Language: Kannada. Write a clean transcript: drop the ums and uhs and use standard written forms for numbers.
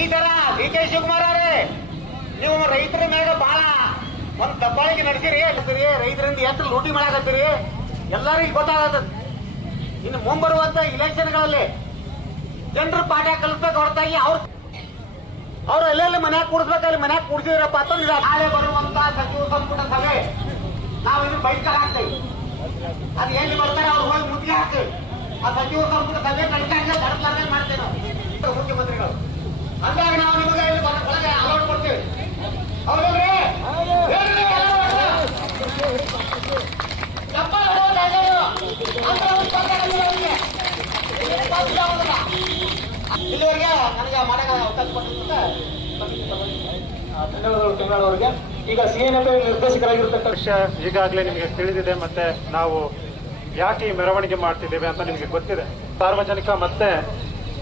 ಈ ತರ ಡಿ ಕೆ ಶಿವಕುಮಾರ್ ಅವರೇ, ನೀವು ರೈತರ ಮ್ಯಾಗ ಬಹಳ ಒಂದ್ ದಬ್ಬಾಳಿಕೆ ನಡೆಸಿರಿ. ರೈತರಿಂದ ಎಷ್ಟು ಲೂಟಿ ಮಾಡಾಕತ್ತೀರಿ ಎಲ್ಲರಿಗೂ ಗೊತ್ತಾಗತ್ತ. ಇನ್ನು ಮುಂಬರುವಂತ ಇಲೆಕ್ಷನ್ಗಳಲ್ಲಿ ಜನರು ಪಾಠ ಕಲಿಸ್ಬೇಕು ಹೊರತಾಗಿ ಅವ್ರು ಎಲ್ಲೆಲ್ಲಿ ಮನ್ಯಾಗ ಕೂಡಿಸ್ಬೇಕು ಅಲ್ಲಿ ಮನ್ಯಾಗ ಕೂಡಿಸಿದ್ರಪ್ಪ ಅಂತಂದ್ರೆ ನಾಳೆ ಬರುವಂತ ಸಚಿವ ಸಂಪುಟ ಸಭೆ ನಾವು ಇನ್ನು ಬಹಿಷ್ಕಾರ ಹಾಕ್ತೇವೆ. ಅದು ಎಲ್ಲಿ ಬರ್ತಾರೆ ಅವ್ರು ಹೋಗಿ ಮುತ್ತಿಗೆ ಹಾಕ್ತೇವೆ. ಆ ಸಚಿವ ಸಂಪುಟ ಸಭೆ ಕಳಿಸಂಗೆ ಬಡಸ್ಲಾರ್ದಂಗೆ ಮಾಡ್ತೇವೆ ನಾವು ಮುಖ್ಯಮಂತ್ರಿಗಳು. ಹಂಗಾಗಿ ನಾವು ನಿಮಗೆ ಇಲ್ಲಿ ಒಳಗೆ ಅಲೌಟ್ ಕೊಡ್ತೇವೆ. ಹೌದಲ್ರಿ? ಇಲ್ಲಿವರೆಗೆ ನನಗೆ ಮಾಡಕ್ಕೆ ಅವಕಾಶ ಕೊಟ್ಟಿದ್ದ ಧನ್ಯವಾದಗಳು ಕೆಂಗಾಳವರಿಗೆ. ಈಗ ಸಿಎನ್ಎಫ್ ನಿರ್ದೇಶಕರಾಗಿರ್ತಕ್ಕಂಥ ವಿಷಯ ಈಗಾಗಲೇ ನಿಮಗೆ ತಿಳಿದಿದೆ. ಮತ್ತೆ ನಾವು ಯಾಕೆ ಈ ಮೆರವಣಿಗೆ ಮಾಡ್ತಿದ್ದೇವೆ ಅಂತ ನಿಮಗೆ ಗೊತ್ತಿದೆ. ಸಾರ್ವಜನಿಕ ಮತ್ತೆ